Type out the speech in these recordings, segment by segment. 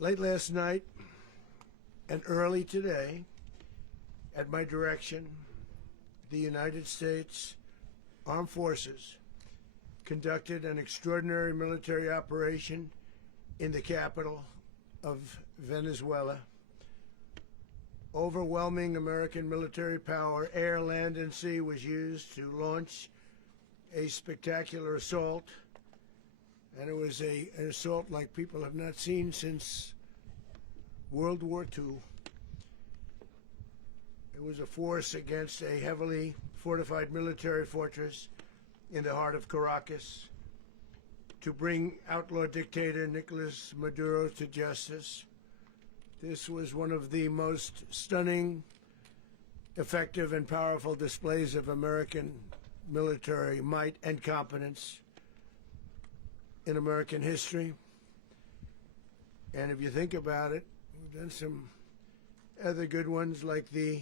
Late last night and early today, at my direction, the United States Armed Forces conducted an extraordinary military operation in the capital of Venezuela. Overwhelming American military power, air, land, and sea, was used to launch a spectacular assault. And it was an assault like people have not seen since World War II. It was a force against a heavily fortified military fortress in the heart of Caracas to bring outlaw dictator Nicolas Maduro to justice. This was one of the most stunning, effective, and powerful displays of American military might and competence in American history. And if you think about it, we've done some other good ones, like the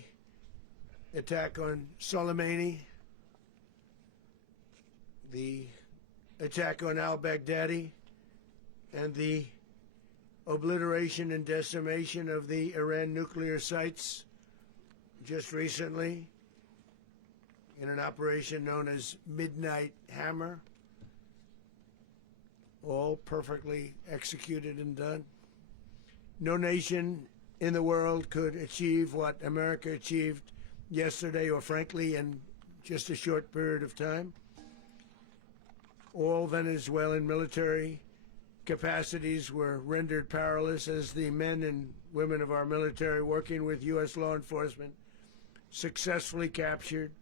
attack on Soleimani, the attack on al-Baghdadi, and the obliteration and decimation of the Iran nuclear sites just recently in an operation known as Midnight Hammer. All perfectly executed and done. No nation in the world could achieve what America achieved yesterday, or frankly in just a short period of time. All Venezuelan military capacities were rendered powerless as the men and women of our military, working with U.S. law enforcement, successfully captured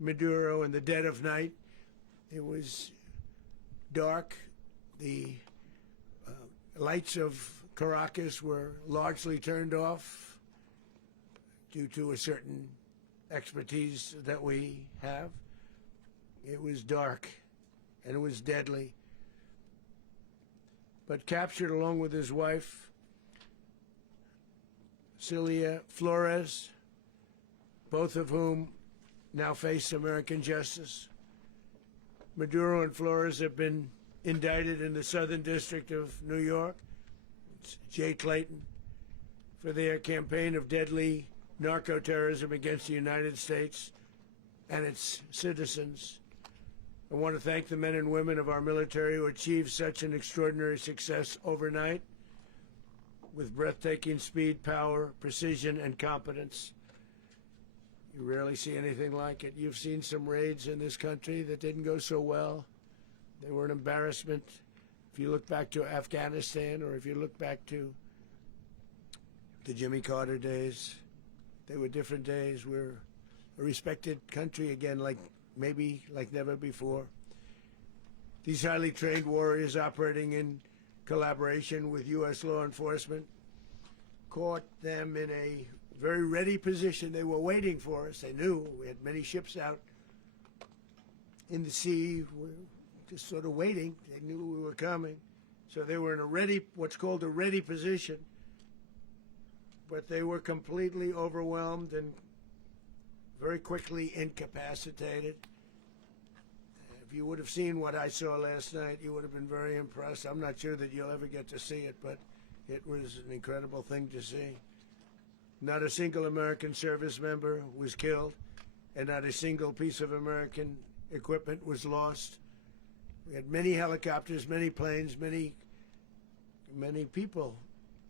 Maduro in the dead of night. It was dark. The lights of Caracas were largely turned off due to a certain expertise that we have. It was dark and it was deadly. But captured along with his wife, Celia Flores, both of whom now face American justice. Maduro and Flores have been indicted in the Southern District of New York, it's Jay Clayton, for their campaign of deadly narco-terrorism against the United States and its citizens. I want to thank the men and women of our military who achieved such an extraordinary success overnight with breathtaking speed, power, precision, and competence. You rarely see anything like it. You've seen some raids in this country that didn't go so well. They were an embarrassment. If you look back to Afghanistan, or if you look back to the Jimmy Carter days, they were different days. We're a respected country again, like never before. These highly trained warriors, operating in collaboration with U.S. law enforcement, caught them in a very ready position. They were waiting for us. They knew we had many ships out in the sea, just sort of waiting. They knew we were coming. So they were in a ready, what's called a ready position. But they were completely overwhelmed and very quickly incapacitated. If you would have seen what I saw last night, you would have been very impressed. I'm not sure that you'll ever get to see it, but it was an incredible thing to see. Not a single American service member was killed, and not a single piece of American equipment was lost. We had many helicopters, many planes, many people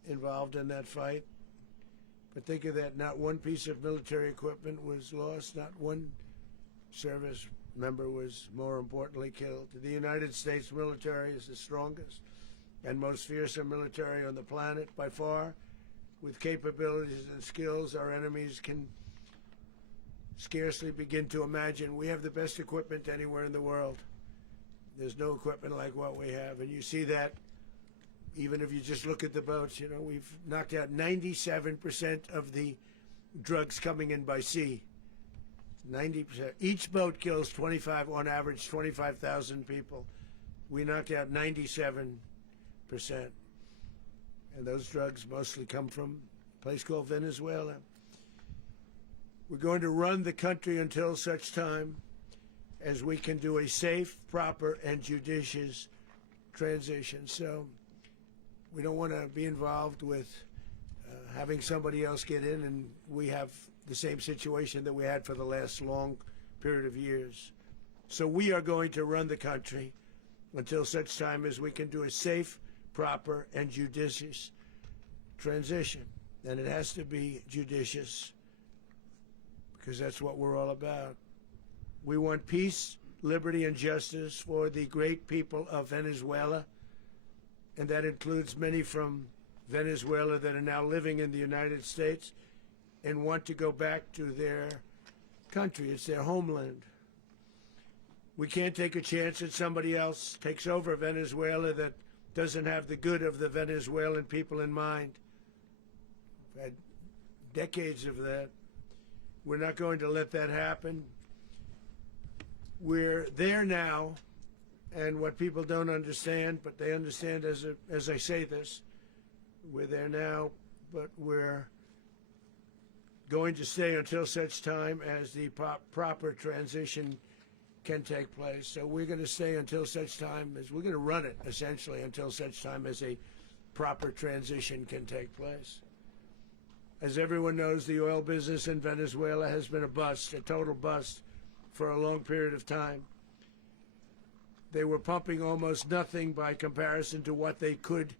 involved in that fight. But think of that, not one piece of military equipment was lost, not one service member was, more importantly, killed. The United States military is the strongest and most fearsome military on the planet by far. With capabilities and skills our enemies can scarcely begin to imagine. We have the best equipment anywhere in the world. There's no equipment like what we have, and you see that even if you just look at the boats. You know, we've knocked out 97% of the drugs coming in by sea. 90%. Each boat kills on average 25,000 people. We knocked out 97%. And those drugs mostly come from a place called Venezuela. We're going to run the country until such time as we can do a safe, proper, and judicious transition. So We don't want to be involved with having somebody else get in, and we have the same situation that we had for the last long period of years. So we are going to run the country until such time as we can do a safe, proper, and judicious transition. And it has to be judicious because that's what we're all about. We want peace, liberty, and justice for the great people of Venezuela, and that includes many from Venezuela that are now living in the United States and want to go back to their country. It's their homeland. We can't take a chance that somebody else takes over Venezuela that doesn't have the good of the Venezuelan people in mind. We've had decades of that. We're not going to let that happen. We're there now, and what people don't understand, but they understand as I say this, we're there now, but we're going to stay until such time as the proper transition can take place. So we're going to stay until such time as, we're going to run it essentially until such time as a proper transition can take place. As everyone knows, the oil business in Venezuela has been a bust, a total bust, for a long period of time. They were pumping almost nothing by comparison to what they could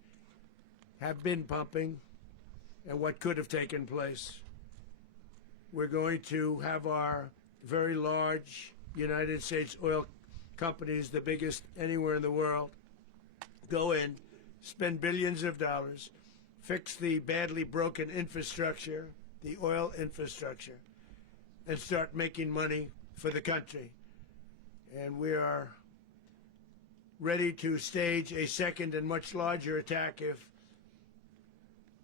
have been pumping and what could have taken place. We're going to have our very large United States oil companies, the biggest anywhere in the world, go in, spend billions of dollars, fix the badly broken infrastructure, the oil infrastructure, and start making money for the country. And we are ready to stage a second and much larger attack if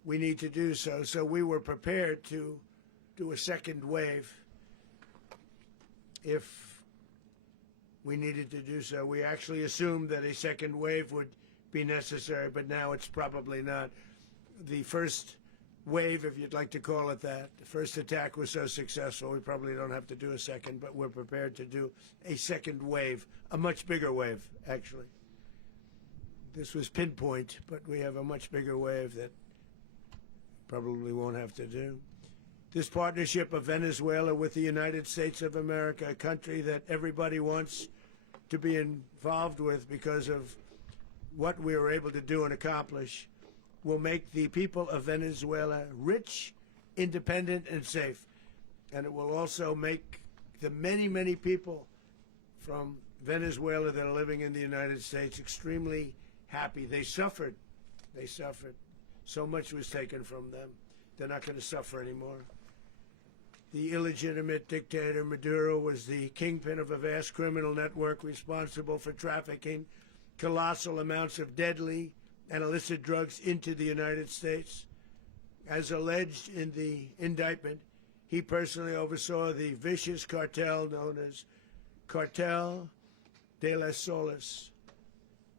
we need to do so. So we were prepared to do a second wave if we needed to do so. We actually assumed that a second wave would be necessary, but now it's probably not. The first wave, if you'd like to call it that, the first attack was so successful, we probably don't have to do a second, but we're prepared to do a second wave, a much bigger wave, actually. This was pinpoint, but we have a much bigger wave that probably won't have to do. This partnership of Venezuela with the United States of America, a country that everybody wants to be involved with because of what we were able to do and accomplish, will make the people of Venezuela rich, independent, and safe. And it will also make the many, many people from Venezuela that are living in the United States extremely happy. They suffered. They suffered. So much was taken from them. They're not going to suffer anymore. The illegitimate dictator Maduro was the kingpin of a vast criminal network responsible for trafficking colossal amounts of deadly and illicit drugs into the United States. As alleged in the indictment, he personally oversaw the vicious cartel known as Cartel de las Solas,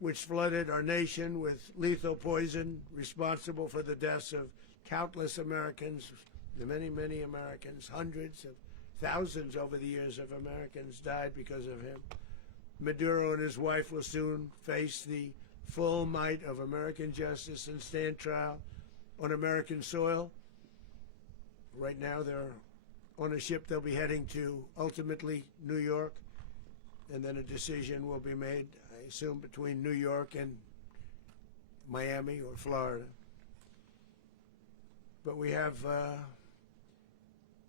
which flooded our nation with lethal poison, responsible for the deaths of countless Americans, the many, many Americans. Hundreds of thousands over the years of Americans died because of him. Maduro and his wife will soon face the full might of American justice and stand trial on American soil. Right now they're on a ship. They'll be heading to ultimately New York, and then a decision will be made, I assume, between New York and Miami or Florida. But we have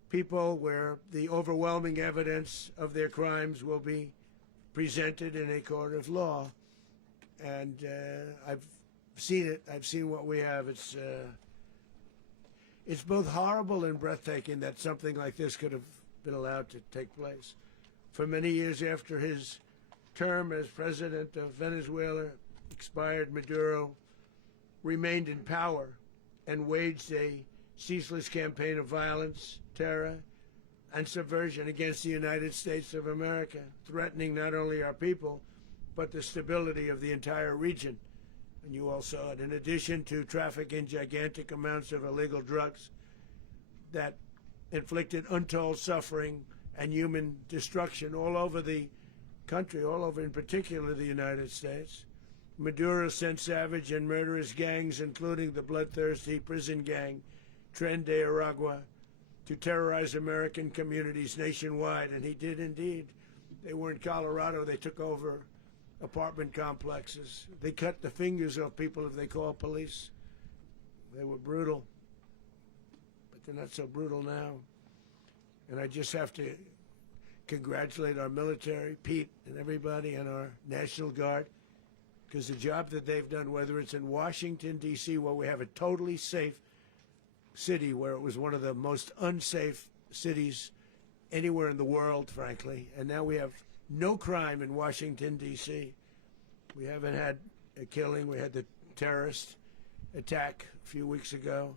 people where the overwhelming evidence of their crimes will be presented in a court of law. And I've seen it. I've seen what we have. It's both horrible and breathtaking that something like this could have been allowed to take place. For many years after his term as president of Venezuela expired, Maduro remained in power and waged a ceaseless campaign of violence, terror, and subversion against the United States of America, threatening not only our people, but the stability of the entire region. And you all saw it. In addition to trafficking gigantic amounts of illegal drugs that inflicted untold suffering and human destruction all over the country, all over in particular the United States, Maduro sent savage and murderous gangs, including the bloodthirsty prison gang, Tren de Aragua, to terrorize American communities nationwide, and he did indeed. They were in Colorado. They took over apartment complexes. They cut the fingers off people if they called police. They were brutal, but they're not so brutal now. And I just have to congratulate our military, Pete and everybody, and our National Guard, because the job that they've done, whether it's in Washington, D.C., where we have a totally safe city, where it was one of the most unsafe cities anywhere in the world, frankly, and now we have no crime in Washington, D.C. We haven't had a killing. We had the terrorist attack a few weeks ago.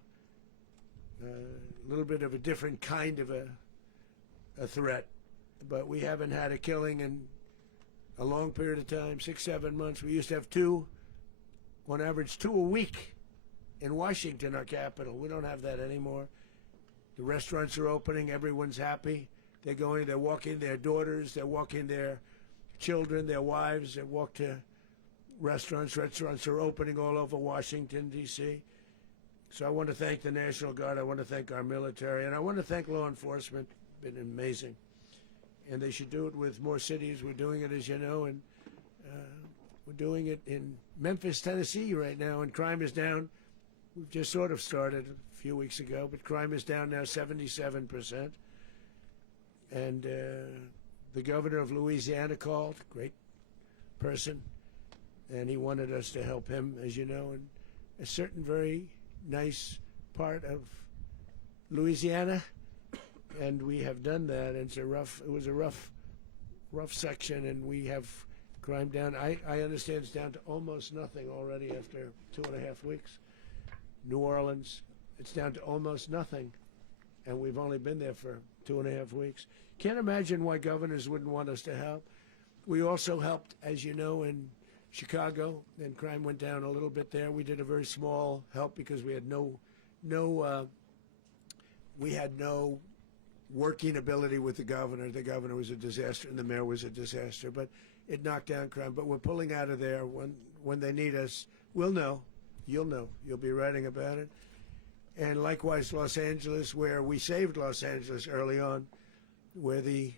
A little bit of a different kind of a threat, but we haven't had a killing in a long period of time, 6, 7 months. We used to have two, on average, 2 a week in Washington, our capital. We don't have that anymore. The restaurants are opening. Everyone's happy. They're going, they're walking their daughters, they're walking their children, their wives. They walk to restaurants. Restaurants are opening all over Washington, D.C. So I want to thank the National Guard. I want to thank our military. And I want to thank law enforcement. Been amazing. And they should do it with more cities. We're doing it, as you know, and we're doing it in Memphis, Tennessee right now, and crime is down. We've just sort of started a few weeks ago, but crime is down now 77%. And the governor of Louisiana called, great person, and he wanted us to help him, as you know, in a certain very nice part of Louisiana. And we have done that. It was a rough section, and we have crime down. I understand it's down to almost nothing already after 2.5 weeks. New Orleans, it's down to almost nothing, and we've only been there for 2.5 weeks. Can't imagine why governors wouldn't want us to help. We also helped, as you know, in Chicago, and crime went down a little bit there. We did a very small help because we had no working ability with the governor. The governor was a disaster, and the mayor was a disaster. But it knocked down crime. But we're pulling out of there when they need us. We'll know. You'll know. You'll be writing about it. And likewise, Los Angeles, where we saved Los Angeles early on, where the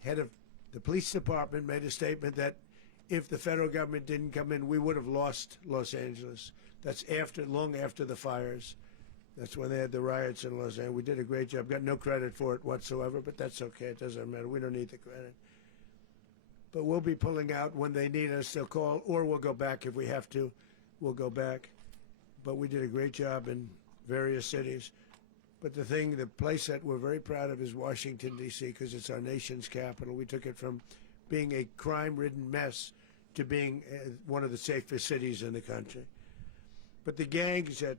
head of the police department made a statement that if the federal government didn't come in, we would have lost Los Angeles. That's long after the fires. That's when they had the riots in Los Angeles. We did a great job. Got no credit for it whatsoever, but that's okay. It doesn't matter. We don't need the credit. But we'll be pulling out when they need us. They'll call, or we'll go back if we have to. We'll go back. But we did a great job in various cities. But the place that we're very proud of is Washington, D.C., because it's our nation's capital. We took it from being a crime-ridden mess to being one of the safest cities in the country. But the gangs that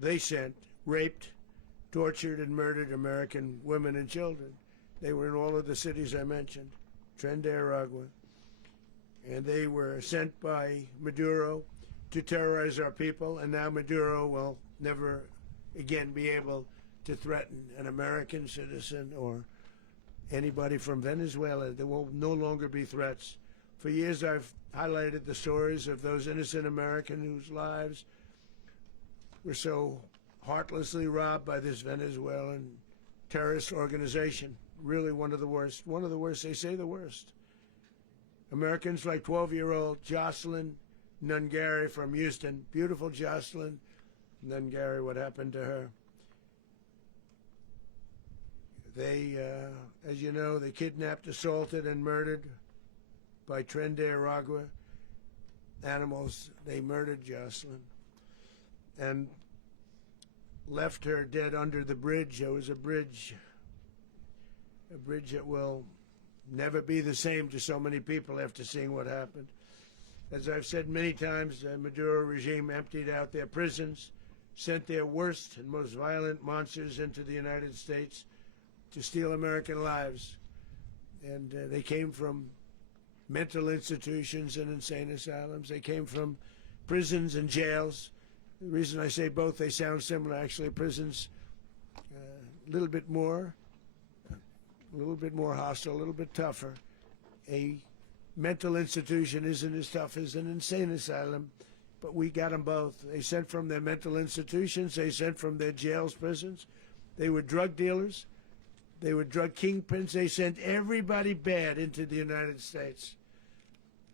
they sent raped, tortured, and murdered American women and children. They were in all of the cities I mentioned, Tren de Aragua. And they were sent by Maduro to terrorize our people, and now Maduro will never again be able to threaten an American citizen or anybody from Venezuela. There will no longer be threats. For years I've highlighted the stories of those innocent Americans whose lives were so heartlessly robbed by this Venezuelan terrorist organization. Really one of the worst. One of the worst, they say the worst. Americans like 12-year-old Jocelyn Nungary from Houston. Beautiful Jocelyn Nungary, what happened to her? They, as you know, they kidnapped, assaulted, and murdered by Tren de Aragua animals. They murdered Jocelyn and left her dead under the bridge. There was a bridge that will never be the same to so many people after seeing what happened. As I've said many times, the Maduro regime emptied out their prisons, sent their worst and most violent monsters into the United States to steal American lives. And they came from mental institutions and insane asylums. They came from prisons and jails. The reason I say both, they sound similar. Actually, prisons a little bit more hostile, a little bit tougher. A mental institution isn't as tough as an insane asylum, but we got them both. They sent from their mental institutions, they sent from their jails, prisons. They were drug dealers, they were drug kingpins. They sent everybody bad into the United States,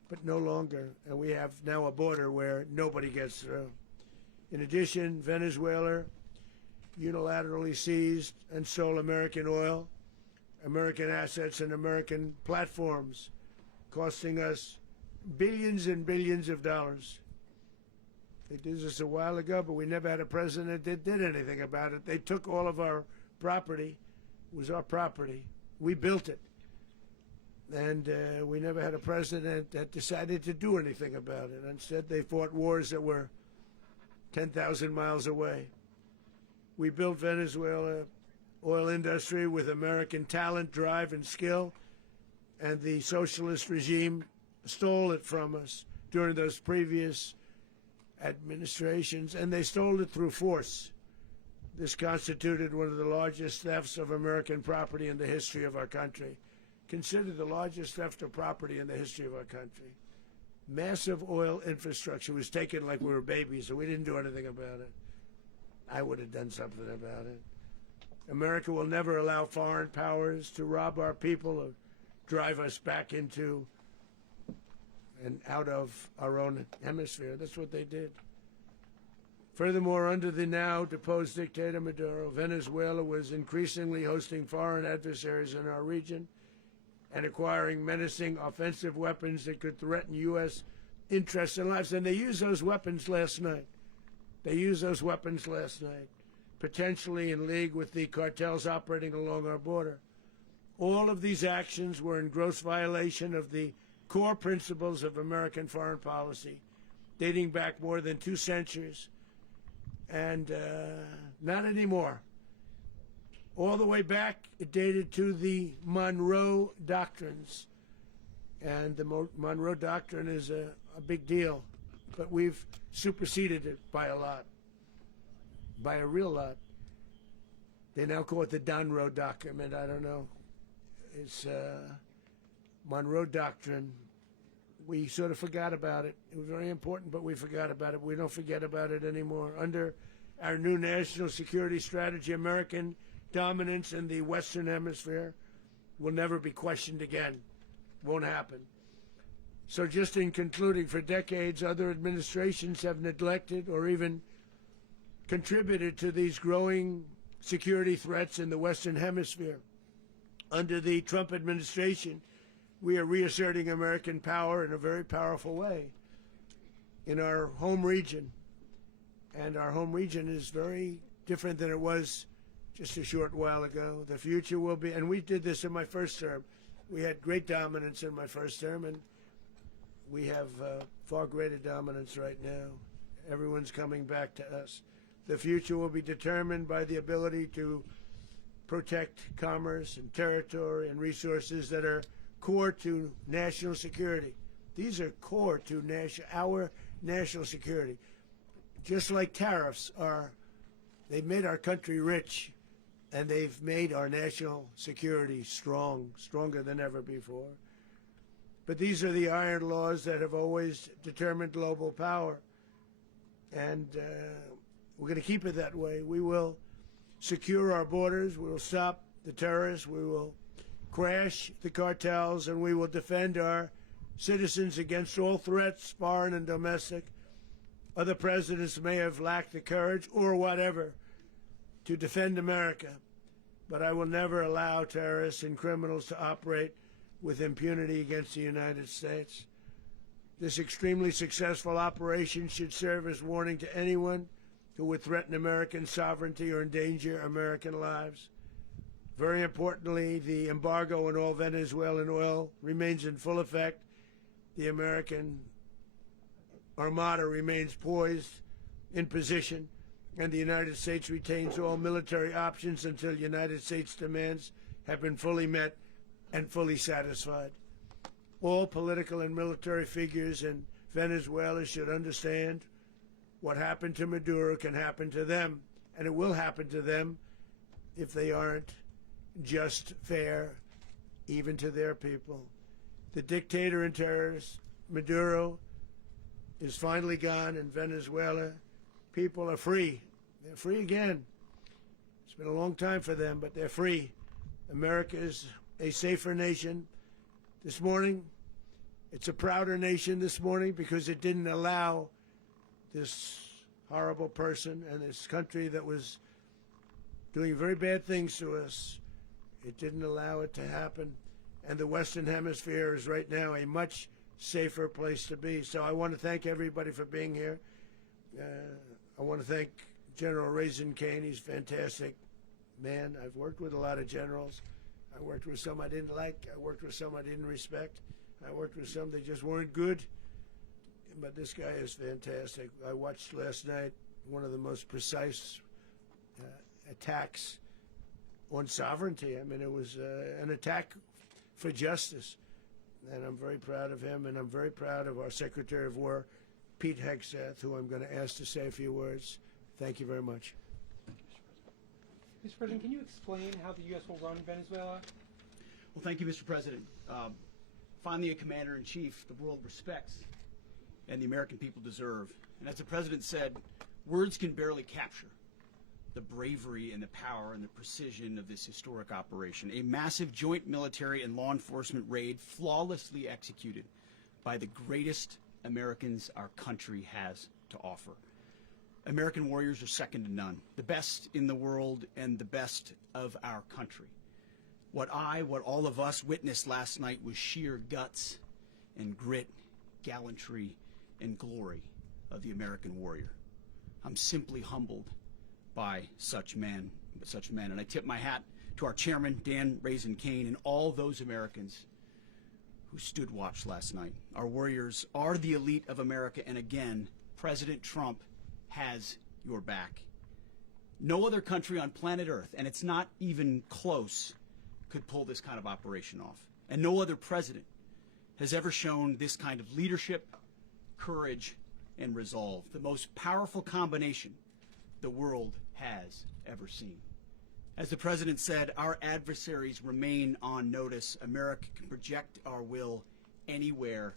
but no longer. And we have now a border where nobody gets through. In addition, Venezuela unilaterally seized and sold American oil, American assets, and American platforms, costing us billions and billions of dollars. They did this a while ago, but we never had a president that did anything about it. They took all of our property. It was our property. We built it. And we never had a president that decided to do anything about it. Instead, they fought wars that were 10,000 miles away. We built Venezuela oil industry with American talent, drive, and skill, and the socialist regime stole it from us during those previous administrations, and they stole it through force. This constituted one of the largest thefts of American property in the history of our country. Considered the largest theft of property in the history of our country. Massive oil infrastructure was taken like we were babies, and we didn't do anything about it. I would have done something about it. America will never allow foreign powers to rob our people or drive us back into and out of our own hemisphere. That's what they did. Furthermore, under the now deposed dictator Maduro, Venezuela was increasingly hosting foreign adversaries in our region and acquiring menacing offensive weapons that could threaten U.S. interests and lives. And they used those weapons last night. Potentially in league with the cartels operating along our border. All of these actions were in gross violation of the core principles of American foreign policy, dating back more than 2 centuries, and not anymore. All the way back, it dated to the Monroe Doctrines, and the Monroe Doctrine is a big deal, but we've superseded it by a lot, by a real lot. They now call it the Monroe Document. I don't know. It's Monroe Doctrine. We sort of forgot about it. It was very important, but we forgot about it. We don't forget about it anymore. Under our new national security strategy, American dominance in the Western Hemisphere will never be questioned again. Won't happen. So just in concluding, for decades, other administrations have neglected or even contributed to these growing security threats in the Western Hemisphere. Under the Trump administration, we are reasserting American power in a very powerful way in our home region. And our home region is very different than it was just a short while ago. The future will be, and we did this in my first term. We had great dominance in my first term, and we have far greater dominance right now. Everyone's coming back to us. The future will be determined by the ability to protect commerce and territory and resources that are core to national security. These are core to our national security. Just like tariffs are, they've made our country rich, and they've made our national security strong, stronger than ever before. But these are the iron laws that have always determined global power, and we're going to keep it that way. We will secure our borders, we will stop the terrorists, we will crash the cartels, and we will defend our citizens against all threats, foreign and domestic. Other presidents may have lacked the courage or whatever to defend America, but I will never allow terrorists and criminals to operate with impunity against the United States. This extremely successful operation should serve as warning to anyone who would threaten American sovereignty or endanger American lives. Very importantly, the embargo on all Venezuelan oil remains in full effect. The American Armada remains poised in position, and the United States retains all military options until United States demands have been fully met and fully satisfied. All political and military figures in Venezuela should understand what happened to Maduro can happen to them, and it will happen to them if they aren't just fair, even to their people. The dictator and terrorist, Maduro, is finally gone in Venezuela. People are free. They're free again. It's been a long time for them, but they're free. America is a safer nation. This morning, it's a prouder nation this morning because it didn't allow this horrible person and this country that was doing very bad things to us. It didn't allow it to happen. And the Western Hemisphere is right now a much safer place to be. So I want to thank everybody for being here. I want to thank General Raisin Kane. He's a fantastic man. I've worked with a lot of generals. I worked with some I didn't like. I worked with some I didn't respect. I worked with some that just weren't good. But this guy is fantastic. I watched last night one of the most precise attacks on sovereignty. I mean, it was an attack for justice. And I'm very proud of him, and I'm very proud of our Secretary of War, Pete Hegseth, who I'm going to ask to say a few words. Thank you very much. Mr. President, can you explain how the U.S. will run Venezuela? Well, thank you, Mr. President. Finally, a commander-in-chief the world respects and the American people deserve. And as the President said, words can barely capture the bravery and the power and the precision of this historic operation. A massive joint military and law enforcement raid flawlessly executed by the greatest Americans our country has to offer. American warriors are second to none, the best in the world and the best of our country. What all of us witnessed last night was sheer guts and grit, gallantry and glory of the American warrior. I'm simply humbled by such men, and I tip my hat to our chairman, Dan Raisin Kane, and all those Americans who stood watch last night. Our warriors are the elite of America, and again, President Trump has your back. No other country on planet Earth, and it's not even close, could pull this kind of operation off. And no other president has ever shown this kind of leadership, courage, and resolve. The most powerful combination the world has ever seen. As the President said, our adversaries remain on notice. America can project our will anywhere,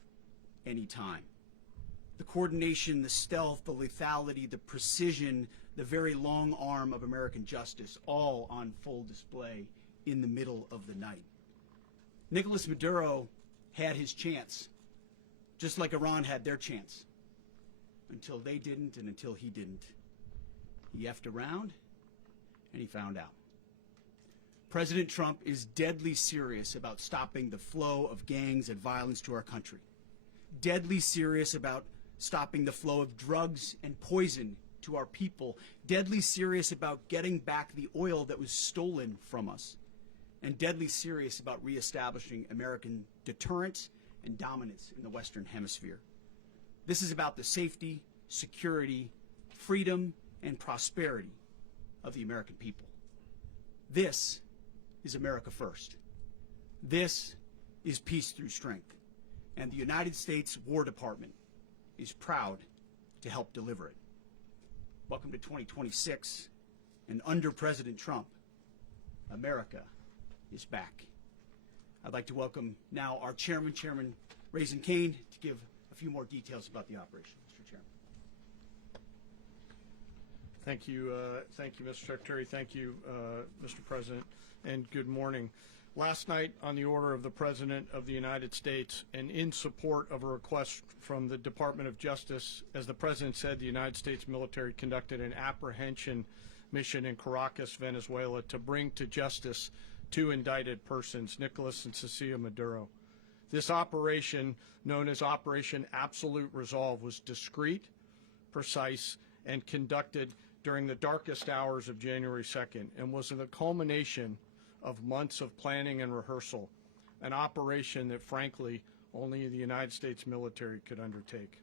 anytime. The coordination, the stealth, the lethality, the precision, the very long arm of American justice, all on full display in the middle of the night. Nicolas Maduro had his chance, just like Iran had their chance, until they didn't and until he didn't. He effed around, and he found out. President Trump is deadly serious about stopping the flow of gangs and violence to our country. Deadly serious about stopping the flow of drugs and poison to our people. Deadly serious about getting back the oil that was stolen from us. And deadly serious about reestablishing American deterrence and dominance in the Western Hemisphere. This is about the safety, security, freedom, and prosperity of the American people. This is America first. This is peace through strength. And the United States War Department is proud to help deliver it. Welcome to 2026, and under President Trump, America is back. I'd like to welcome now our chairman, Chairman Raisin Kane, to give a few more details about the operation. Mr. Chairman. Thank you, Mr. Secretary. Thank you, Mr. President, and good morning. Last night, on the order of the President of the United States and in support of a request from the Department of Justice, as the President said, the United States military conducted an apprehension mission in Caracas, Venezuela, to bring to justice two indicted persons, Nicolas and Cecilia Maduro. This operation, known as Operation Absolute Resolve, was discreet, precise, and conducted during the darkest hours of January 2nd and was the culmination of months of planning and rehearsal, an operation that, frankly, only the United States military could undertake.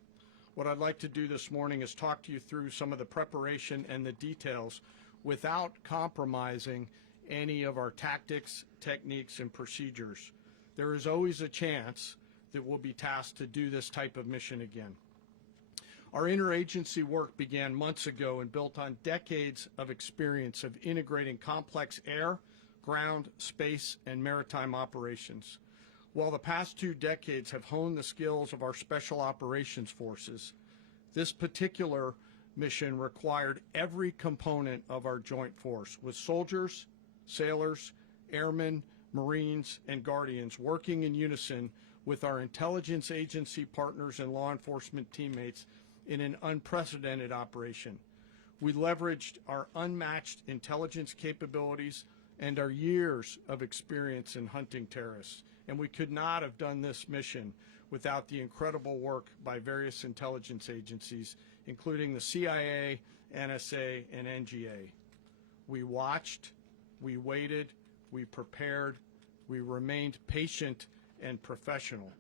What I'd like to do this morning is talk to you through some of the preparation and the details without compromising any of our tactics, techniques, and procedures. There is always a chance that we'll be tasked to do this type of mission again. Our interagency work began months ago and built on decades of experience of integrating complex air, ground, space, and maritime operations. While the past 2 decades have honed the skills of our Special Operations Forces, this particular mission required every component of our joint force, with soldiers, sailors, airmen, Marines, and Guardians working in unison with our intelligence agency partners and law enforcement teammates in an unprecedented operation. We leveraged our unmatched intelligence capabilities and our years of experience in hunting terrorists, and we could not have done this mission without the incredible work by various intelligence agencies, including the CIA, NSA, and NGA. We watched, we waited, we prepared, we remained patient and professional.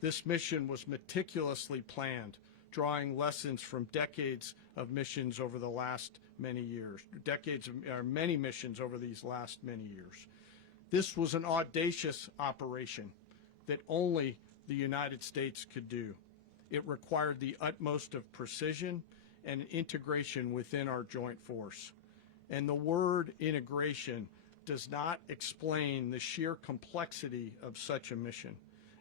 This mission was meticulously planned, drawing lessons from decades of missions over the last many years, many missions over these last many years. This was an audacious operation that only the United States could do. It required the utmost of precision and integration within our joint force. And the word integration does not explain the sheer complexity of such a mission.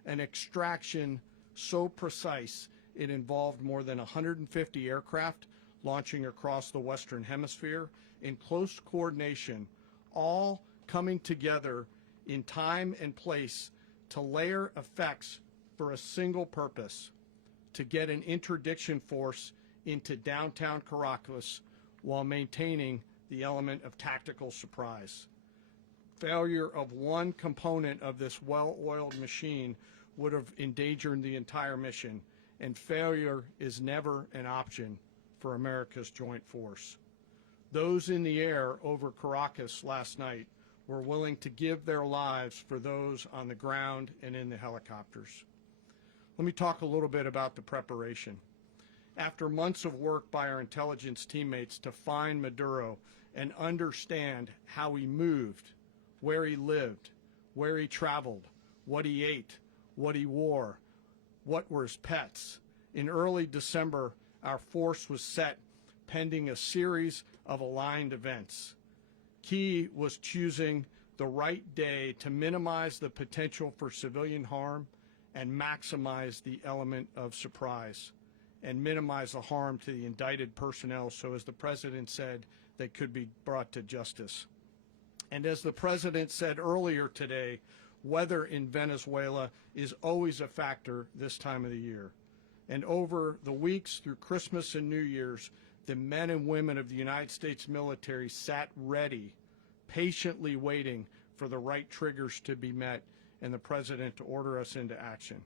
An extraction so precise it involved more than 150 aircraft launching across the Western Hemisphere in close coordination, all coming together in time and place to layer effects for a single purpose: to get an interdiction force into downtown Caracas while maintaining the element of tactical surprise. Failure of one component of this well-oiled machine would have endangered the entire mission, and failure is never an option for America's joint force. Those in the air over Caracas last night were willing to give their lives for those on the ground and in the helicopters. Let me talk a little bit about the preparation. After months of work by our intelligence teammates to find Maduro and understand how he moved, where he lived, where he traveled, what he ate, what he wore, what were his pets, in early December, our force was set pending a series of aligned events. Key was choosing the right day to minimize the potential for civilian harm and maximize the element of surprise, and minimize the harm to the indicted personnel so, as the President said, they could be brought to justice. And as the President said earlier today, weather in Venezuela is always a factor this time of the year. And over the weeks through Christmas and New Year's, the men and women of the United States military sat ready, patiently waiting for the right triggers to be met and the President to order us into action.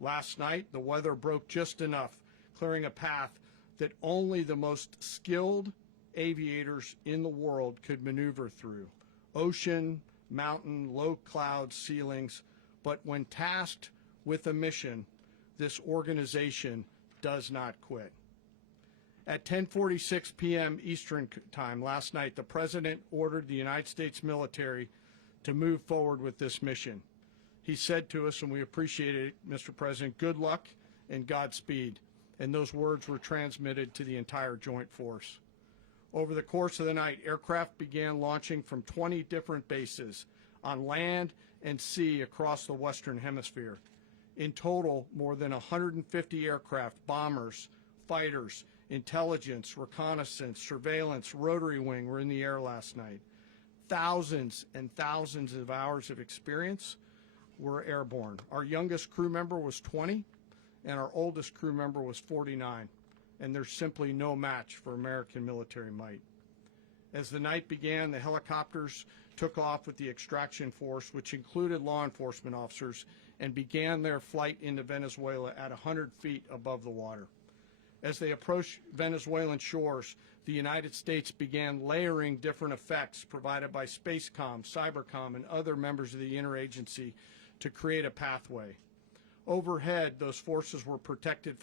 Last night, the weather broke just enough, clearing a path that only the most skilled aviators in the world could maneuver through. Ocean, mountain, low cloud ceilings, but when tasked with a mission, this organization does not quit. At 10:46 p.m. Eastern Time last night, the President ordered the United States military to move forward with this mission. He said to us, and we appreciate it, Mr. President, good luck and Godspeed. And those words were transmitted to the entire joint force. Over the course of the night, aircraft began launching from 20 different bases on land and sea across the Western Hemisphere. In total, more than 150 aircraft, bombers, fighters, intelligence, reconnaissance, surveillance, rotary wing were in the air last night. Thousands and thousands of hours of experience were airborne. Our youngest crew member was 20, and our oldest crew member was 49, and there's simply no match for American military might. As the night began, the helicopters took off with the extraction force, which included law enforcement officers, and began their flight into Venezuela at 100 feet above the water. As they approached Venezuelan shores, the United States began layering different effects provided by Spacecom, Cybercom, and other members of the interagency to create a pathway. Overhead, those forces were protected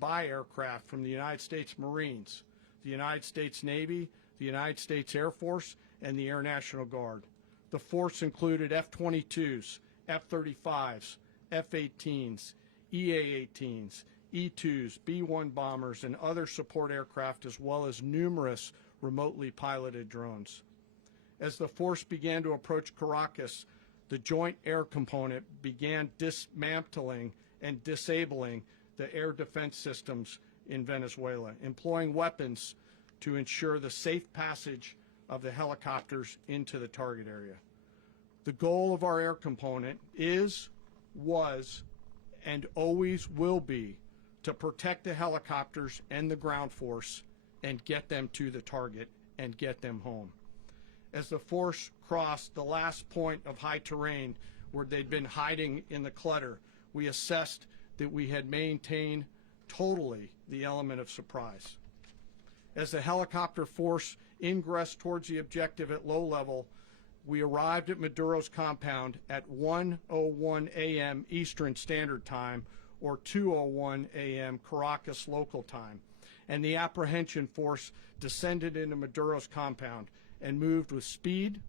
by aircraft from the United States Marines, the United States Navy, the United States Air Force, and the Air National Guard. The force included F-22s, F-35s, F-18s, EA-18s, E-2s, B-1 bombers, and other support aircraft, as well as numerous remotely piloted drones. As the force began to approach Caracas, the Joint Air Component began dismantling and disabling the air defense systems in Venezuela, employing weapons to ensure the safe passage of the helicopters into the target area. The goal of our air component is, was, and always will be to protect the helicopters and the ground force and get them to the target and get them home. As the force crossed the last point of high terrain where they'd been hiding in the clutter, we assessed that we had maintained totally the element of surprise. As the helicopter force ingressed towards the objective at low level, we arrived at Maduro's compound at 1:01 a.m. Eastern Standard Time, or 2:01 a.m. Caracas local time, and the apprehension force descended into Maduro's compound and moved with speed,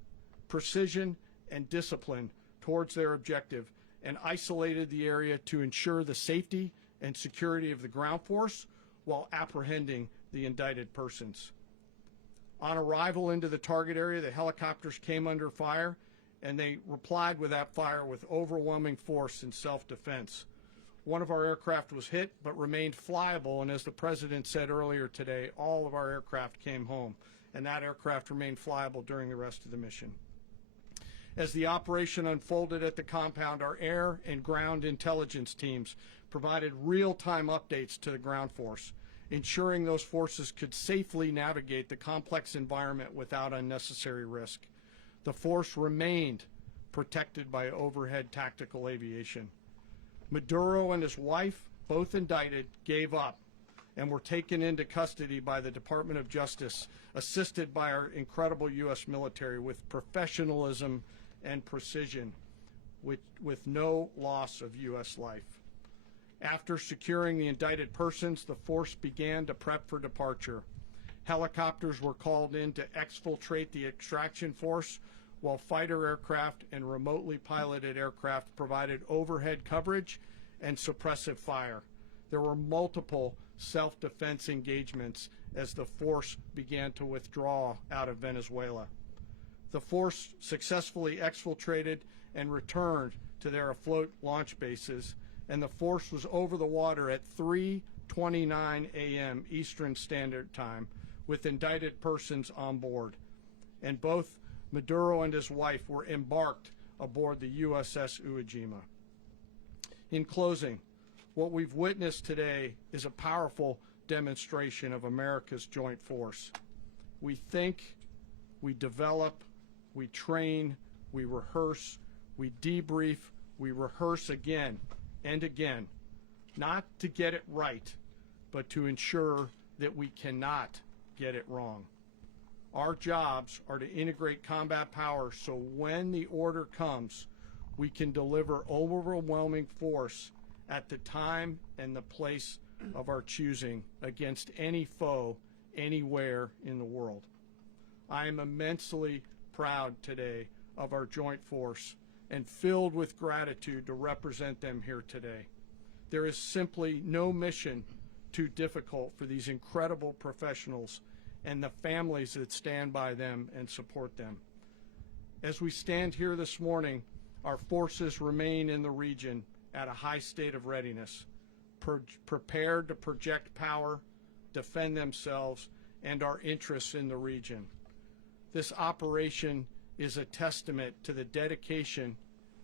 precision, and discipline towards their objective and isolated the area to ensure the safety and security of the ground force while apprehending the indicted persons. On arrival into the target area, the helicopters came under fire, and they replied with that fire with overwhelming force in self-defense. One of our aircraft was hit but remained flyable, and as the President said earlier today, all of our aircraft came home, and that aircraft remained flyable during the rest of the mission. As the operation unfolded at the compound, our air and ground intelligence teams provided real-time updates to the ground force, ensuring those forces could safely navigate the complex environment without unnecessary risk. The force remained protected by overhead tactical aviation. Maduro and his wife, both indicted, gave up and were taken into custody by the Department of Justice, assisted by our incredible U.S. military with professionalism and precision, with no loss of U.S. life. After securing the indicted persons, the force began to prep for departure. Helicopters were called in to exfiltrate the extraction force, while fighter aircraft and remotely piloted aircraft provided overhead coverage and suppressive fire. There were multiple self-defense engagements as the force began to withdraw out of Venezuela. The force successfully exfiltrated and returned to their afloat launch bases, and the force was over the water at 3:29 a.m. Eastern Standard Time with indicted persons on board. And both Maduro and his wife were embarked aboard the USS Iwo Jima. In closing, what we've witnessed today is a powerful demonstration of America's joint force. We think, we develop, we train, we rehearse, we debrief, we rehearse again and again, not to get it right, but to ensure that we cannot get it wrong. Our jobs are to integrate combat power so when the order comes, we can deliver overwhelming force at the time and the place of our choosing against any foe anywhere in the world. I am immensely proud today of our joint force and filled with gratitude to represent them here today. There is simply no mission too difficult for these incredible professionals and the families that stand by them and support them. As we stand here this morning, our forces remain in the region at a high state of readiness, prepared to project power, defend themselves, and our interests in the region. This operation is a testament to the dedication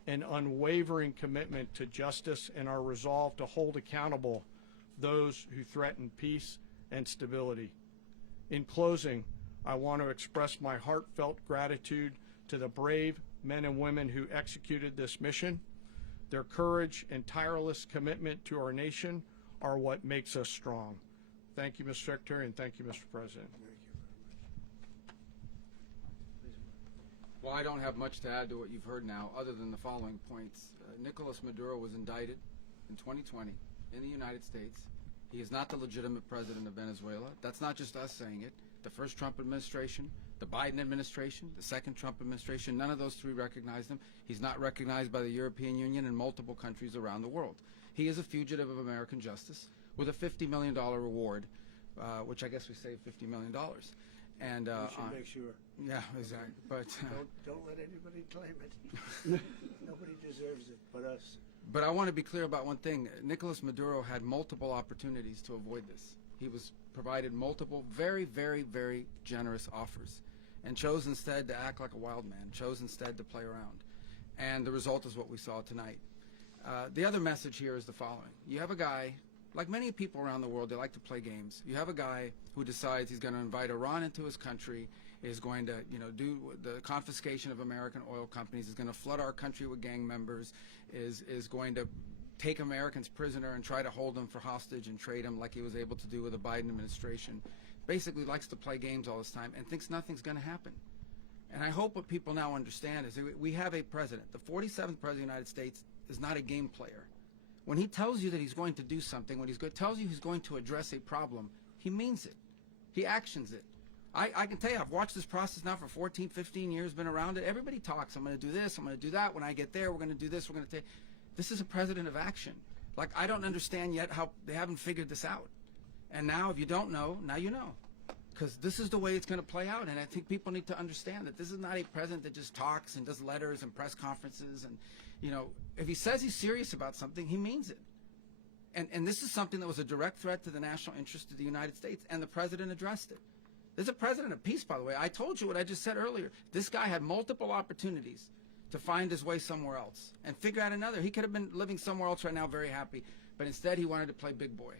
and unwavering commitment to justice and our resolve to hold accountable those who threaten peace and stability. In closing, I want to express my heartfelt gratitude to the brave men and women who executed this mission. Their courage and tireless commitment to our nation are what makes us strong. Thank you, Mr. Secretary, and thank you, Mr. President. Well, I don't have much to add to what you've heard now, other than the following points. Nicolas Maduro was indicted in 2020 in the United States. He is not the legitimate president of Venezuela. That's not just us saying it. The first Trump administration, the Biden administration, the second Trump administration, none of those three recognized him. He's not recognized by the European Union and multiple countries around the world. He is a fugitive of American justice with a $50 million reward, which I guess we saved $50 million. And We should make sure. yeah, exactly. But Don't let anybody claim it. Nobody deserves it but us. but I want to be clear about one thing. Nicolas Maduro had multiple opportunities to avoid this. He was provided multiple very, very, very generous offers, and chose instead to act like a wild man. Chose instead to play around, and the result is what we saw tonight. The other message here is the following. You have a guy, like many people around the world, they like to play games. You have a guy who decides he's going to invite Iran into his country, is going to, do the confiscation of American oil companies, is going to flood our country with gang members, is going to take Americans prisoner and try to hold them for hostage and trade them like he was able to do with the Biden administration. Basically likes to play games all this time and thinks nothing's going to happen. And I hope what people now understand is that we have a president. The 47th president of the United States is not a game player. When he tells you that he's going to do something, when tells you he's going to address a problem, he means it. He actions it. I can tell you, I've watched this process now for 14, 15 years, been around it. Everybody talks. I'm going to do this. I'm going to do that. When I get there, we're going to do this. We're going to take. This is a president of action. Like, I don't understand yet how they haven't figured this out. And now, if you don't know, now you know. Because this is the way it's going to play out. And I think people need to understand that this is not a president that just talks and does letters and press conferences. And, if he says he's serious about something, he means it. And this is something that was a direct threat to the national interest of the United States, and the president addressed it. There's a president of peace, by the way. I told you what I just said earlier. This guy had multiple opportunities to find his way somewhere else and figure out another. He could have been living somewhere else right now very happy, but instead he wanted to play big boy.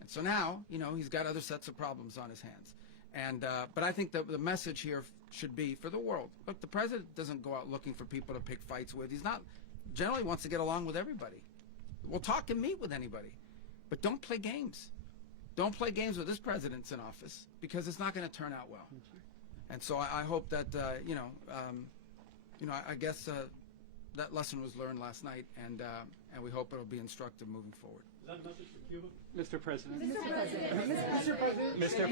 And so now, he's got other sets of problems on his hands. And but I think the message here should be for the world. Look, the president doesn't go out looking for people to pick fights with. He's not generally wants to get along with everybody. We'll talk and meet with anybody, but don't play games. Don't play games with this president's in office, because it's not going to turn out well. And so I hope that I guess that lesson was learned last night, and we hope it'll be instructive moving forward. Is that a message for Cuba? Mr. President. Mr.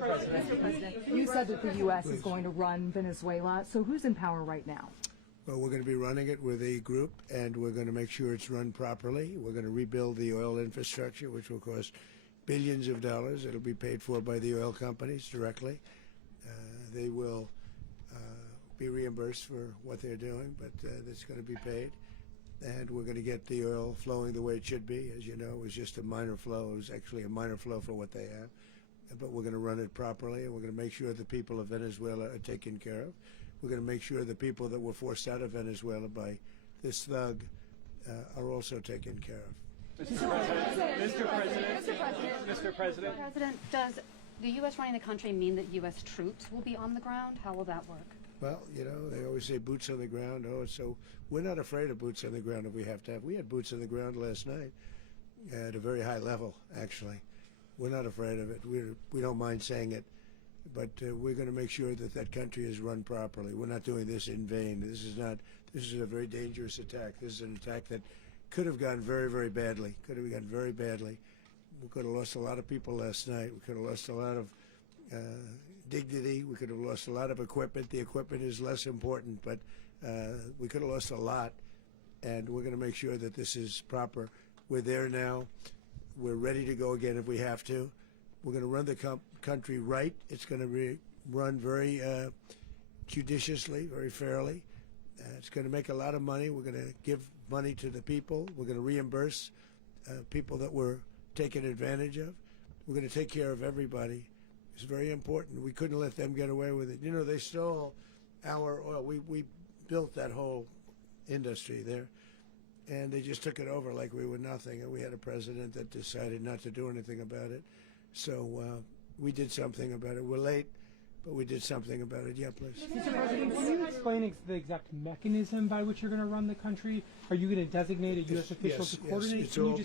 President. You said that the U.S. is going to run Venezuela. So who's in power right now? Well, we're going to be running it with a group, and we're going to make sure it's run properly. We're going to rebuild the oil infrastructure, which will cost billions of dollars. It'll be paid for by the oil companies directly. They will be reimbursed for what they're doing, but it's going to be paid. And we're going to get the oil flowing the way it should be. As you know, it was just a minor flow. It was actually a minor flow for what they have. But we're going to run it properly, and we're going to make sure the people of Venezuela are taken care of. We're going to make sure the people that were forced out of Venezuela by this thug are also taken care of. Mr. President. Does the U.S. running the country mean that U.S. troops will be on the ground? How will that work? Well, they always say boots on the ground. Oh, so we're not afraid of boots on the ground if we have to have. We had boots on the ground last night at a very high level, actually. We're not afraid of it. We don't mind saying it. But we're going to make sure that that country is run properly. We're not doing this in vain. This is a very dangerous attack. This is an attack that could have gone very, very badly. Could have gone very badly. We could have lost a lot of people last night. We could have lost a lot of dignity. We could have lost a lot of equipment. The equipment is less important, but we could have lost a lot. And we're going to make sure that this is proper. We're there now. We're ready to go again if we have to. We're going to run the country right. It's going to be run very judiciously, very fairly. It's going to make a lot of money. We're going to give money to the people. We're going to reimburse people that were taken advantage of. We're going to take care of everybody. It's very important. We couldn't let them get away with it. They stole our oil. We built that whole industry there, and they just took it over like we were nothing. And we had a president that decided not to do anything about it. So we did something about it. We're late, but we did something about it. Yeah, please. Mr. President, can you explain the exact mechanism by which you're going to run the country? Are you going to designate a U.S. official to coordinate? It's all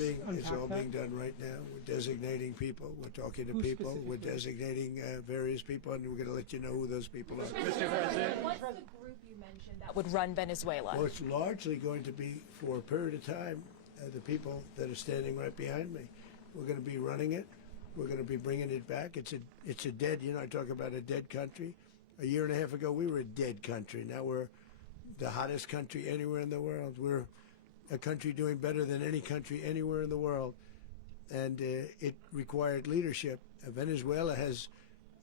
being done right now. We're designating people. We're talking to people. We're designating various people, and we're going to let you know who those people are. Mr. President. What's the group you mentioned that would run Venezuela? Well, it's largely going to be, for a period of time, the people that are standing right behind me. We're going to be running it. We're going to be bringing it back. It's a dead, I talk about a dead country. A year and a half ago, we were a dead country. Now we're the hottest country anywhere in the world. We're a country doing better than any country anywhere in the world. And it required leadership, Venezuela has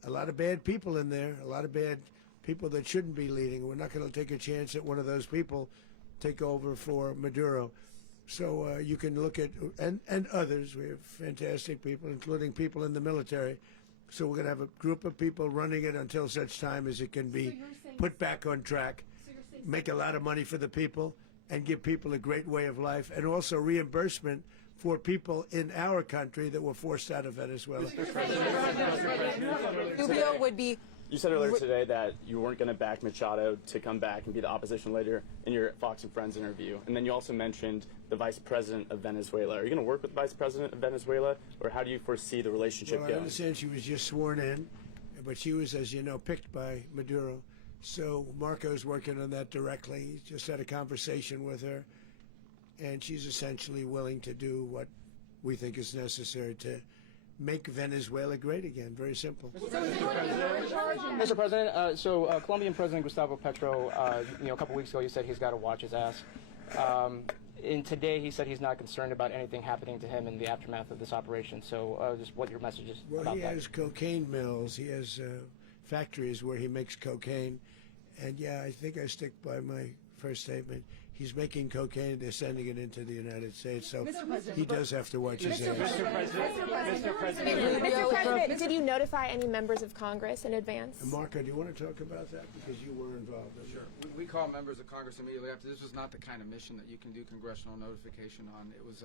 a lot of bad people in there, a lot of bad people that shouldn't be leading. We're not going to take a chance that one of those people take over for Maduro. So you can look at, and others, we have fantastic people, including people in the military. So we're going to have a group of people running it until such time as it can be put back on track, make a lot of money for the people, and give people a great way of life, and also reimbursement for people in our country that were forced out of Venezuela. Rubio would be. You said earlier today that you weren't going to back Machado to come back and be the opposition leader in your Fox and Friends interview. And then you also mentioned the vice president of Venezuela. Are you going to work with the vice president of Venezuela, or how do you foresee the relationship Well, going? I understand she was just sworn in, but she was, as you know, picked by Maduro. So Marco's working on that directly. He just had a conversation with her, and she's essentially willing to do what we think is necessary to make Venezuela great again. Very simple. Mr. President, Colombian President Gustavo Petro, a couple weeks ago, you said he's got to watch his ass. And today, he said he's not concerned about anything happening to him in the aftermath of this operation. So, just what your message is Well, about he that. has cocaine mills. He has factories where he makes cocaine. And yeah, I think I stick by my first statement. He's making cocaine. They're sending it into the United States. So he does have to watch his ass. Mr. President, did you notify any members of Congress in advance? Marco, do you want to talk about that? Because you were involved in it. Sure. We call members of Congress immediately after. This was not the kind of mission that you can do congressional notification on. It was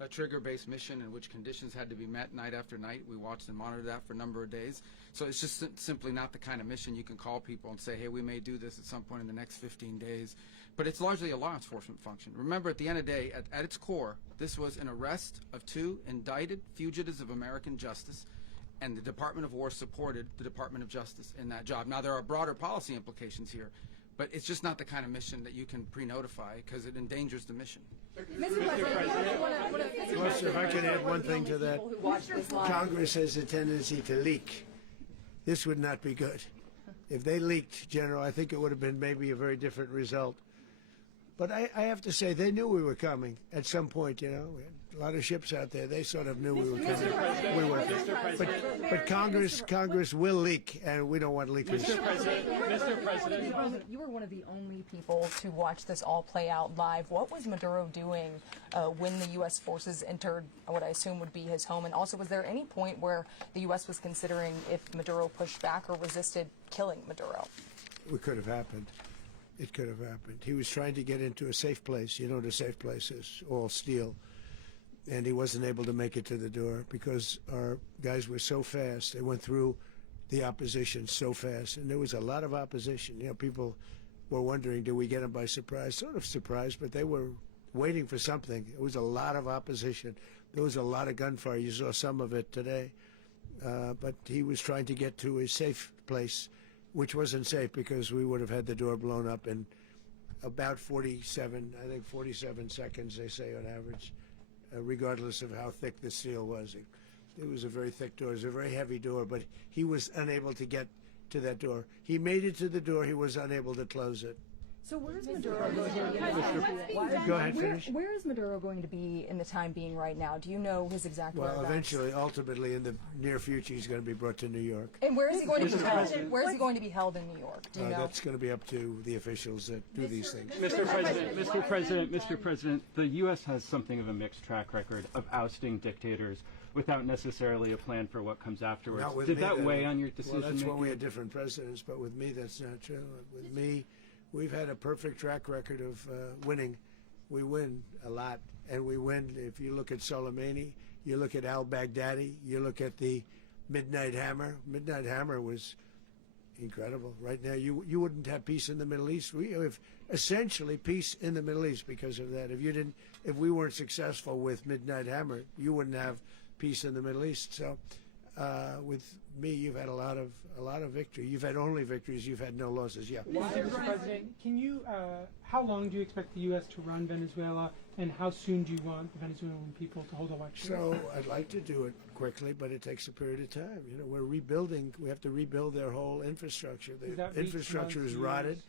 a trigger-based mission in which conditions had to be met night after night. We watched and monitored that for a number of days. So it's just simply not the kind of mission you can call people and say, hey, we may do this at some point in the next 15 days. But it's largely a law enforcement function. Remember, at the end of the day, at its core, this was an arrest of 2 indicted fugitives of American justice, and the Department of War supported the Department of Justice in that job. Now, there are broader policy implications here, but it's just not the kind of mission that you can pre-notify because it endangers the mission. Well, sir, if I could add one thing to that. Congress has a tendency to leak. This would not be good. If they leaked, General, I think it would have been maybe a very different result. But I have to say, they knew we were coming at some point, you know. We had a lot of ships out there. They sort of knew we were coming. We were. But Congress will leak, and we don't want leakers. Mr. President, you were one of the only people to watch this all play out live. What was Maduro doing when the U.S. forces entered what I assume would be his home? And also, was there any point where the U.S. was considering if Maduro pushed back or resisted killing Maduro? It could have happened. It could have happened. He was trying to get into a safe place. You know what a safe place is, all steel. And he wasn't able to make it to the door because our guys were so fast. They went through the opposition so fast. And there was a lot of opposition. You know, people were wondering, did we get them by surprise? Sort of surprised, but they were waiting for something. It was a lot of opposition. There was a lot of gunfire. You saw some of it today. But he was trying to get to a safe place, which wasn't safe because we would have had the door blown up in about 47 seconds, they say on average, regardless of how thick the steel was. It was a very thick door. It was a very heavy door, but he was unable to get to that door. He made it to the door. He was unable to close it. So where is Maduro going to be? Go ahead, finish. Where is Maduro going to be in the time being right now? Do you know his exact Well, whereabouts? eventually, ultimately, in the near future, he's going to be brought to New York. And where is he going to be held? Where is he going to be held in New York? Do you know? That's going to be up to the officials that do these things. Mr. President, the U.S. has something of a mixed track record of ousting dictators without necessarily a plan for what comes afterwards. Not with Did me, that though. weigh on your decision Well, that's making? when we had different presidents, but with me, that's not true. With me, we've had a perfect track record of winning. We win a lot, and we win. If you look at Soleimani, you look at al-Baghdadi, you look at the Midnight Hammer. Midnight Hammer was incredible. Right now, you wouldn't have peace in the Middle East. We have essentially peace in the Middle East because of that. If we weren't successful with Midnight Hammer, you wouldn't have peace in the Middle East. So, with me, you've had a lot of victory. You've had only victories. You've had no losses. Yeah. Mr. President, can you? How long do you expect the U.S. to run Venezuela, and how soon do you want the Venezuelan people to hold elections? So I'd like to do it quickly, but it takes a period of time. You know, we're rebuilding. We have to rebuild their whole infrastructure. The infrastructure is rotted.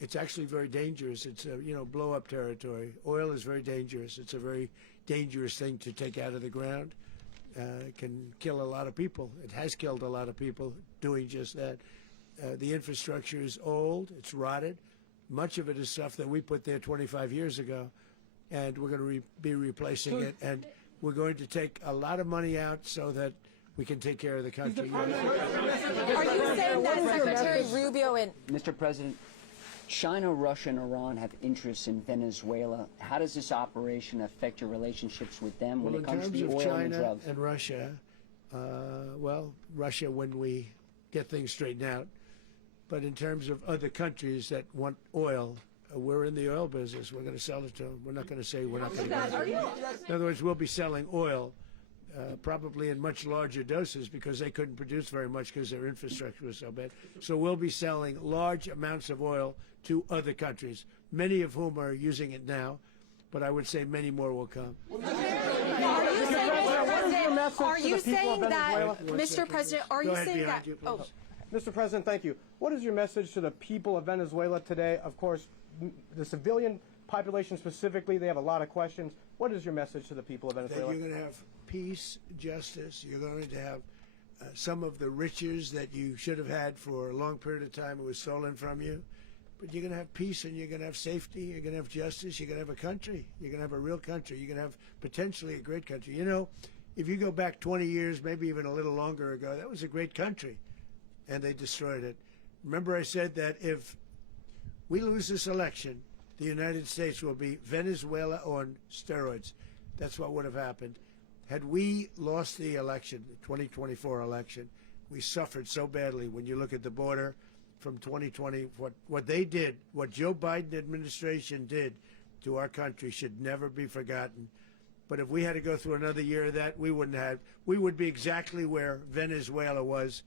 It's actually very dangerous. It's blow-up territory. Oil is very dangerous. It's a very dangerous thing to take out of the ground. can kill a lot of people. It has killed a lot of people doing just that. The infrastructure is old, it's rotted. Much of it is stuff that we put there 25 years ago, and we're going to be replacing it. And we're going to take a lot of money out so that we can take care of the country. Are you saying that Secretary Rubio and Mr. President, China, Russia, and Iran have interests in Venezuela. How does this operation affect your relationships with them when it comes to the oil and in terms of China drugs? and Russia, well, Russia when we get things straightened out. But in terms of other countries that want oil, we're in the oil business. We're going to sell it to them. We're not going to say we're not going to. In other words, we'll be selling oil, probably in much larger doses because they couldn't produce very much because their infrastructure was so bad. So we'll be selling large amounts of oil to other countries, many of whom are using it now, but I would say many more will come. Are you saying that, Mr. President, are you saying that? Oh. Mr. President, thank you. What is your message to the people of Venezuela today? Of course, the civilian population specifically, they have a lot of questions. What is your message to the people of Venezuela? That you're going to have peace, justice. You're going to have some of the riches that you should have had for a long period of time. It was stolen from you. But you're going to have peace and you're going to have safety. You're going to have justice. You're going to have a country. You're going to have a real country. You're going to have potentially a great country. You know, if you go back 20 years, maybe even a little longer ago, that was a great country. And they destroyed it. Remember I said that if we lose this election, the United States will be Venezuela on steroids. That's what would have happened. Had we lost the election, the 2024 election, we suffered so badly. When you look at the border from 2020, what they did, what Joe Biden administration did to our country should never be forgotten. But if we had to go through another year of that, we would be exactly where Venezuela was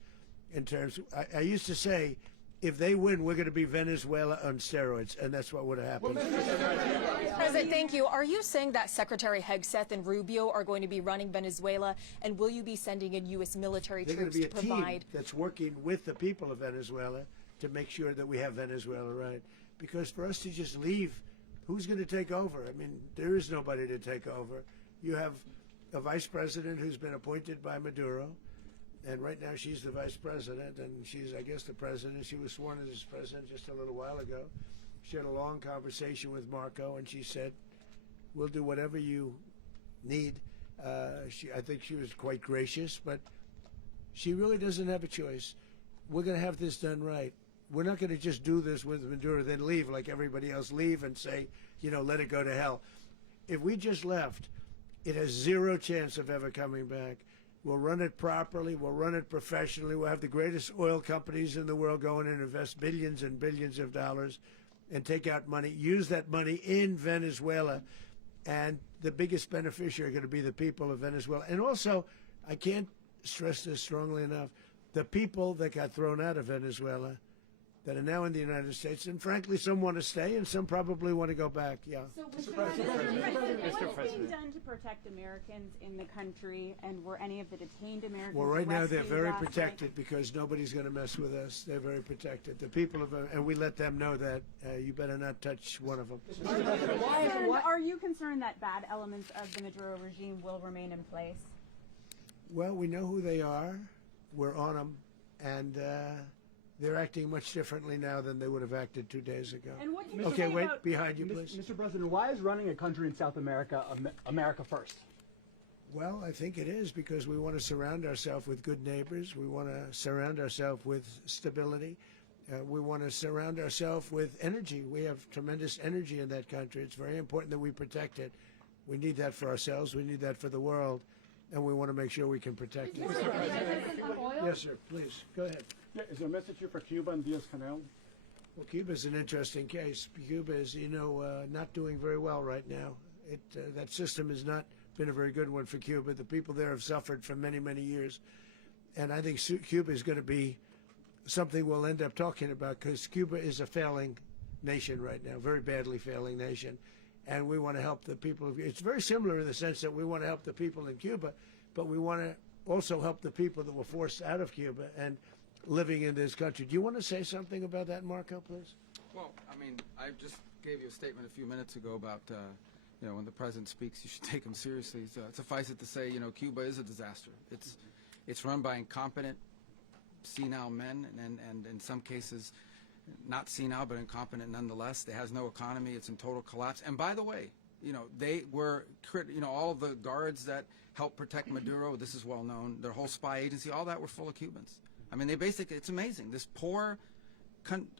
in terms of, I used to say, if they win, we're going to be Venezuela on steroids, and that's what would have happened. President, thank you. Are you saying that Secretary Hegseth and Rubio are going to be running Venezuela, and will you be sending in U.S. military They're going troops to be a to provide? team that's working with the people of Venezuela to make sure that we have Venezuela right. Because for us to just leave, who's going to take over? I mean, there is nobody to take over. You have a vice president who's been appointed by Maduro. And right now she's the vice president, and she's, I guess, the president. She was sworn as president just a little while ago. She had a long conversation with Marco, and she said, we'll do whatever you need. I think she was quite gracious, but she really doesn't have a choice. We're going to have this done right. We're not going to just do this with Maduro, then leave like everybody else, leave and say, you know, let it go to hell. If we just left, it has zero chance of ever coming back. We'll run it properly. We'll run it professionally. We'll have the greatest oil companies in the world go in and invest billions and billions of dollars and take out money, use that money in Venezuela. And the biggest beneficiary are going to be the people of Venezuela. And also, I can't stress this strongly enough, the people that got thrown out of Venezuela that are now in the United States, and frankly, some want to stay and some probably want to go back. Yeah. So, Mr. President, what is being done to protect Americans in the country, and were any of the detained Americans Well, right now they're rescued very last protected night? because nobody's going to mess with us. They're very protected. The people of, and we let them know that you better not touch one of them. Are you concerned that bad elements of the Maduro regime will remain in place? Well, we know who they are. We're on them, and they're acting much differently now than they would have acted 2 days ago. And what can you Okay, say wait, about behind you, please. Mr. President, why is running a country in South America America first? Well, I think it is because we want to surround ourselves with good neighbors. We want to surround ourselves with stability. We want to surround ourselves with energy. We have tremendous energy in that country. It's very important that we protect it. We need that for ourselves. We need that for the world. And we want to make sure we can protect it. Yes, sir. Please, go ahead. Yeah, is there a message here for Cuba and Diaz-Canel? Well, Cuba's an interesting case. Cuba is, you know, not doing very well right now. That system has not been a very good one for Cuba. The people there have suffered for many, many years. And I think Cuba is going to be something we'll end up talking about because Cuba is a failing nation right now, very badly failing nation. And we want to help the people. It's very similar in the sense that we want to help the people in Cuba, but we want to also help the people that were forced out of Cuba and living in this country. Do you want to say something about that, Marco, please? Well, I mean, I just gave you a statement a few minutes ago about when the president speaks, you should take him seriously. So suffice it to say, Cuba is a disaster. It's run by incompetent, senile men, and in some cases, not senile but incompetent nonetheless. It has no economy. It's in total collapse. And by the way, they were, all of the guards that helped protect Maduro. This is well known. Their whole spy agency, all that were full of Cubans. I mean, it's amazing. This poor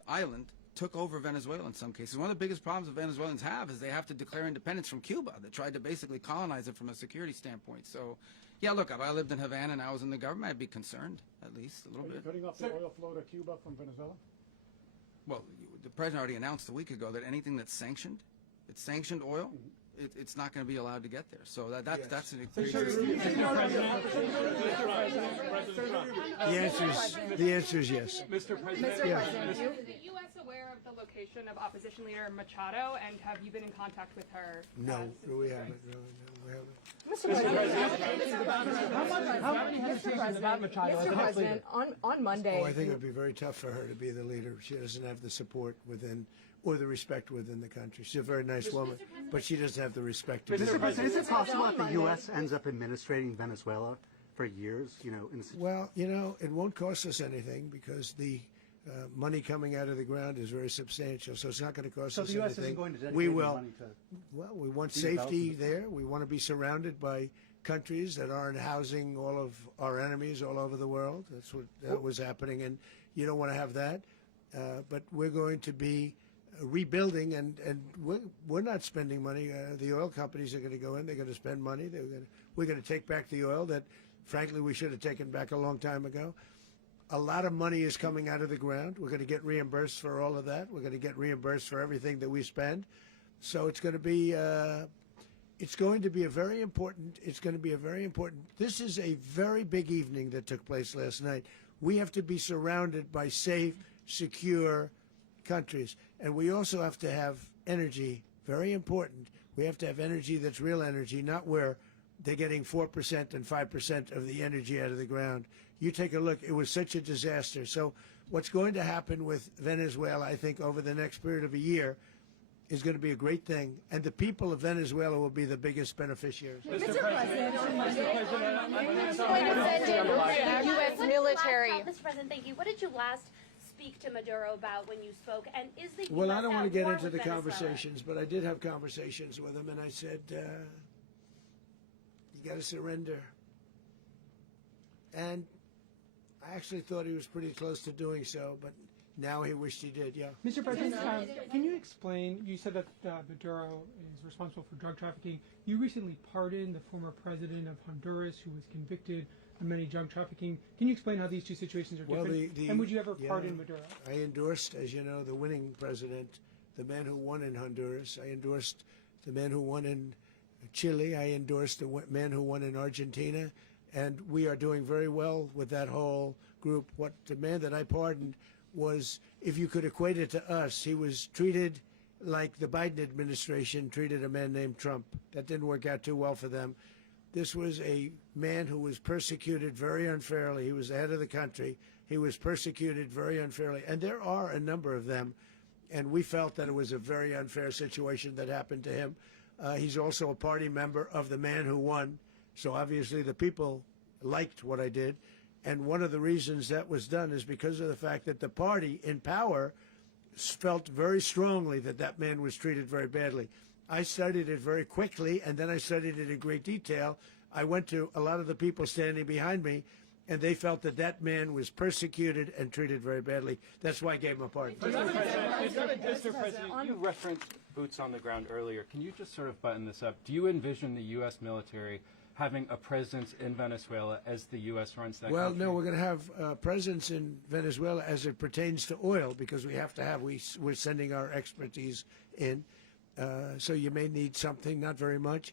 island took over Venezuela in some cases. One of the biggest problems that Venezuelans have is they have to declare independence from Cuba. They tried to basically colonize it from a security standpoint. So, yeah, look, if I lived in Havana and I was in the government, I'd be concerned, at least a little bit. Are you cutting off the oil flow to Cuba from Venezuela? Well, the president already announced a week ago that anything that's sanctioned, it's sanctioned oil, it's not going to be allowed to get there. So that's an The answer is yes. Mr. President, Is the U.S. aware of the location of opposition leader Machado, and have you been in contact with her? No, we haven't. No, we haven't. Mr. President, on Monday. Oh, I think it would be very tough for her to be the leader. She doesn't have the support within or the respect within the country. She's a very nice woman, but she doesn't have the respect. Mr. President, is it possible that the U.S. ends up administrating Venezuela for years? Well, it won't cost us anything because the money coming out of the ground is very substantial, so it's not going to cost us anything. So the U.S. isn't going to dedicate we will. money to... Well, we want safety there. We want to be surrounded by countries that aren't housing all of our enemies all over the world. That's what was happening, and you don't want to have that. But we're going to be rebuilding, and we're not spending money. The oil companies are going to go in. They're going to spend money. We're going to take back the oil that, frankly, we should have taken back a long time ago. A lot of money is coming out of the ground. We're going to get reimbursed for all of that. We're going to get reimbursed for everything that we spend. So it's going to be a very important. This is a very big evening that took place last night. We have to be surrounded by safe, secure countries, and we also have to have energy. Very important. We have to have energy that's real energy, not where they're getting 4% and 5% of the energy out of the ground. You take a look. It was such a disaster. So what's going to happen with Venezuela, I think, over the next period of a year is going to be a great thing, and the people of Venezuela will be the biggest beneficiaries. Mr. President, U.S. military. Mr. President, thank you. What did you last speak to Maduro about when you spoke? And is the Well, US I don't want to get into the Venezuela? conversations, but I did have conversations with him, and I said, you got to surrender. And I actually thought he was pretty close to doing so, but now he wished he did, yeah. Mr. President, can you explain, you said that Maduro is responsible for drug trafficking. You recently pardoned the former president of Honduras who was convicted of many drug trafficking. Can you explain how these two situations are different? And would you ever pardon Maduro? I endorsed, as you know, the winning president, the man who won in Honduras. I endorsed the man who won in Chile. I endorsed the man who won in Argentina. And we are doing very well with that whole group. What the man that I pardoned was, if you could equate it to us, he was treated like the Biden administration treated a man named Trump. That didn't work out too well for them. This was a man who was persecuted very unfairly. He was the head of the country. He was persecuted very unfairly. And there are a number of them. And we felt that it was a very unfair situation that happened to him. He's also a party member of the man who won. So obviously the people liked what I did. And one of the reasons that was done is because of the fact that the party in power felt very strongly that that man was treated very badly. I studied it very quickly, and then I studied it in great detail. I went to a lot of the people standing behind me, and they felt that that man was persecuted and treated very badly. That's why I gave him a pardon. Mr. President, you referenced boots on the ground earlier. Can you just sort of button this up? Do you envision the U.S. military having a presence in Venezuela as the U.S. runs that country? Well, no, we're going to have a presence in Venezuela as it pertains to oil, because we have to have, we're sending our expertise in. So you may need something, not very much.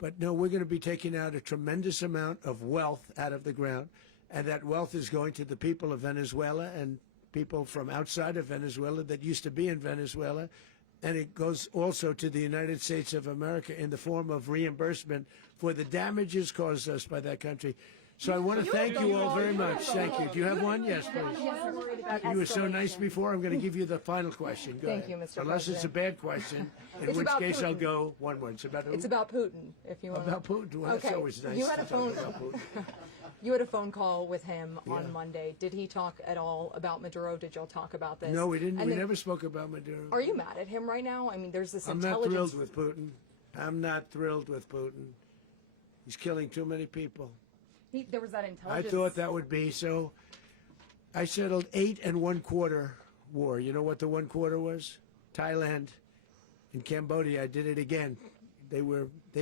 But no, we're going to be taking out a tremendous amount of wealth out of the ground. And that wealth is going to the people of Venezuela and people from outside of Venezuela that used to be in Venezuela. And it goes also to the United States of America in the form of reimbursement for the damages caused us by that country. So I want to thank you all very much. Thank you. Do you have one? Yes, please. You were so nice before. I'm going to give you the final question. Go Thank ahead. you, Mr. Unless it's a bad question, in It's which about case I'll Putin. go one word. It's about who? It's about Putin, if you want. About Putin. Well, Okay. that's always nice You had to a talk phone. about Putin. You had a phone call with him Yeah. on Monday. Did he talk at all about Maduro? Did y'all talk about this? No, we didn't. And We then- never spoke about Maduro. Are you mad at him right now? I mean, there's this I'm not intelligence. thrilled with Putin. I'm not thrilled with Putin. He's killing too many people. There was that I intelligence. thought that would be so. I settled 8 1/4 war. You know what the 1/4 was? Thailand and Cambodia. I did it again. They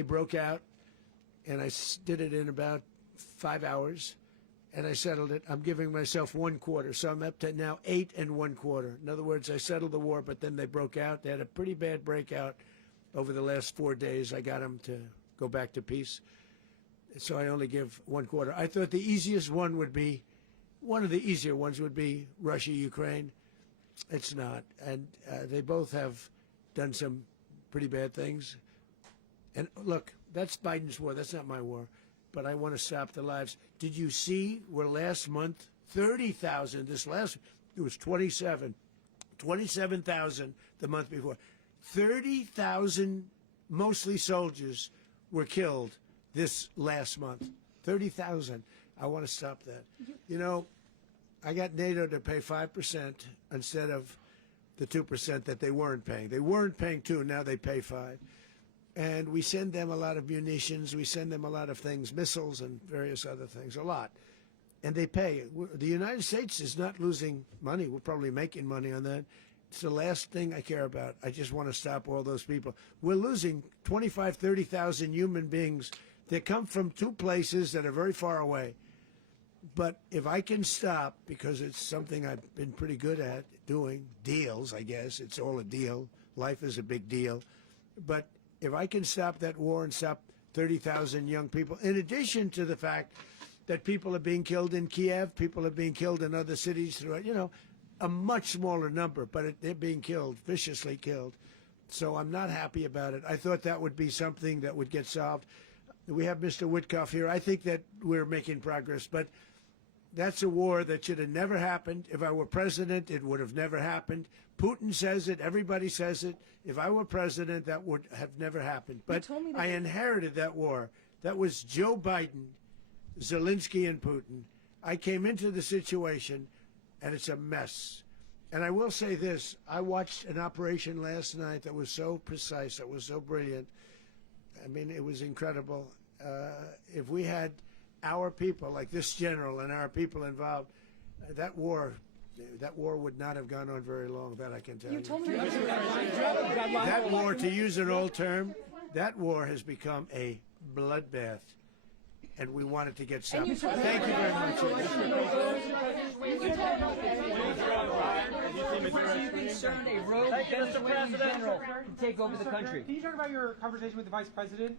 broke out, and I did it in about 5 hours, and I settled it. I'm giving myself 1/4, so I'm up to now 8 1/4. In other words, I settled the war, but then they broke out. They had a pretty bad breakout over the last 4 days. I got them to go back to peace. So I only give 1/4. I thought the easiest one would be, one of the easier ones would be Russia, Ukraine. It's not. And they both have done some pretty bad things. And look, that's Biden's war. That's not my war. But I want to stop the lives. Did you see where last month, 30,000, it was 27,000 the month before. 30,000, mostly soldiers, were killed this last month. 30,000. I want to stop that. You know, I got NATO to pay 5% instead of the 2% that they weren't paying. They weren't paying 2, now they pay 5. And we send them a lot of munitions, we send them a lot of things, missiles and various other things, a lot. And they pay. The United States is not losing money. We're probably making money on that. It's the last thing I care about. I just want to stop all those people. We're losing 25, 30,000 human beings that come from 2 places that are very far away. But if I can stop, because it's something I've been pretty good at doing, deals, I guess. It's all a deal. Life is a big deal. But if I can stop that war and stop 30,000 young people, in addition to the fact that people are being killed in Kiev, people are being killed in other cities throughout, a much smaller number, but they're being killed, viciously killed. So I'm not happy about it. I thought that would be something that would get solved. We have Mr. Witkoff here. I think that we're making progress, but that's a war that should have never happened. If I were president, it would have never happened. Putin says it. Everybody says it. If I were president, that would have never happened. But I inherited that war. That was Joe Biden, Zelensky, and Putin. I came into the situation, and it's a mess. And I will say this. I watched an operation last night that was so precise, that was so brilliant. I mean, it was incredible. If we had our people, like this general and our people involved, that war would not have gone on very long, that I can tell you. told me That war, to use an old term, that war has become a bloodbath, and we want it to get stopped. Thank you very much. Are you concerned a rogue Venezuelan general can take over the country? Can you talk about your conversation with the vice president?